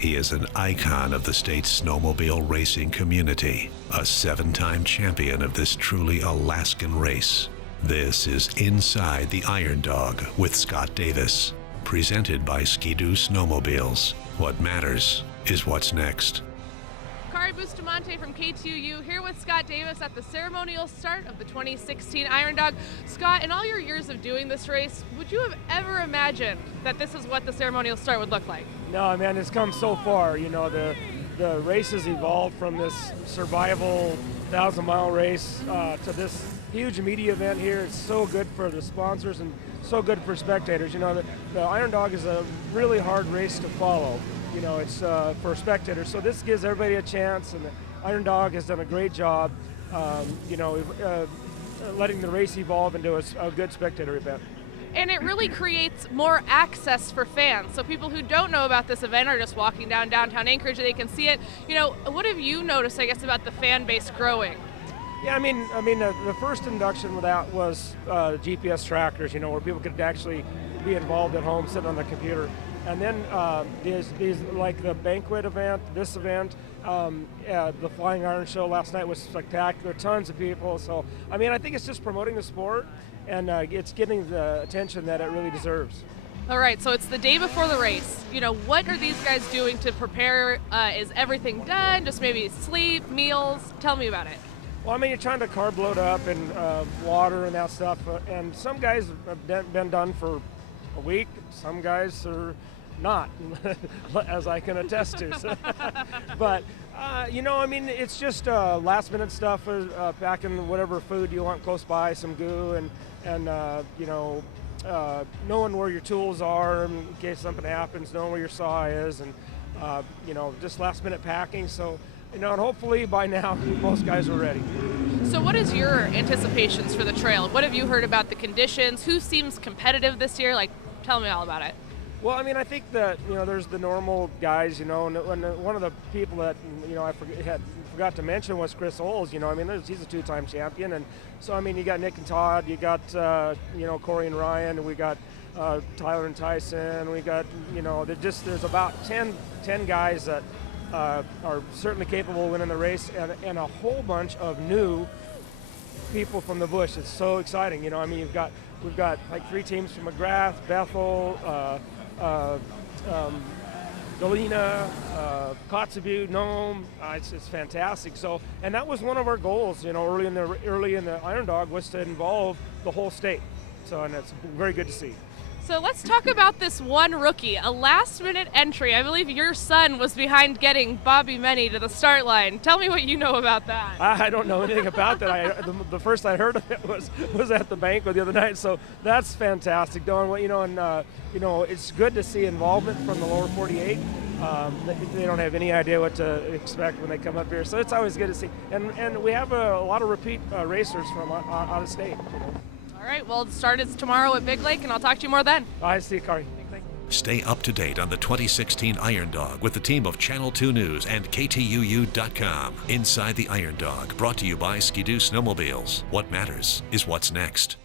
He is an icon of the state's snowmobile racing community, a 7-time champion of this truly Alaskan race. This is Inside the Iron Dog with Scott Davis, presented by Ski-Doo Snowmobiles. What matters is what's next. Kari Bustamante from KTUU here with Scott Davis at the ceremonial start of the 2016 Iron Dog. Scott, in all your years of doing this race, would you have ever imagined that this is what the ceremonial start would look like? No, man, it's come so far. You know, the race has evolved from this survival 1,000-mile race to this huge media event here. It's so good for the sponsors and so good for spectators. You know, the Iron Dog is a really hard race to follow. You know, it's for spectators. So this gives everybody a chance, and the Iron Dog has done a great job, letting the race evolve into a good spectator event. And it really creates more access for fans. So people who don't know about this event are just walking down downtown Anchorage, they can see it. You know, what have you noticed, I guess, about the fan base growing? Yeah, I mean, the first induction with that was GPS trackers, you know, where people could actually be involved at home, sitting on the computer. And then these like the banquet event, this event, the Flying Iron Show last night was spectacular, tons of people. So, I mean, I think it's just promoting the sport, and it's getting the attention that it really deserves. All right, so it's the day before the race. You know, what are these guys doing to prepare? Is everything done? Just maybe sleep, meals? Tell me about it. Well, I mean, you're trying to carb load up and water and that stuff, and some guys have been done for a week. Some guys are not, as I can attest to. So, but you know, I mean, it's just last-minute stuff. Packing whatever food you want close by, some goo, and you know, knowing where your tools are in case something happens, knowing where your saw is, and you know, just last-minute packing. So, you know, and hopefully by now most guys are ready. So what is your anticipations for the trail? What have you heard about the conditions? Who seems competitive this year? Like, tell me all about it. Well, I mean, I think that, you know, there's the normal guys, you know, and one of the people that, you know, I forgot to mention was Chris Oles. You know, I mean, he's a 2-time champion, and so, I mean, you got Nick and Todd, you got, you know, Corey and Ryan, and we got Tyler and Tyson, we got, you know, there's about 10 guys that are certainly capable of winning the race, and a whole bunch of new people from the bush. It's so exciting. You know, I mean, we've got like 3 teams from McGrath, Bethel, Galena, Kotzebue, Nome. It's fantastic. So, and that was one of our goals, you know, early in the Iron Dog, was to involve the whole state. So, and it's very good to see. So let's talk about this one rookie, a last-minute entry. I believe your son was behind getting Bobby Meny to the start line. Tell me what you know about that. I don't know anything about that. The first I heard of it was at the banquet the other night. So that's fantastic, Don. You know, and you know, it's good to see involvement from the lower 48. They don't have any idea what to expect when they come up here. So it's always good to see. And we have a lot of repeat racers from out of state. You know. All right, well, the start is tomorrow at Big Lake, and I'll talk to you more then. I see you, Kari. Stay up to date on the 2016 Iron Dog with the team of Channel 2 News and KTUU.com. Inside the Iron Dog, brought to you by Ski-Doo Snowmobiles. What matters is what's next.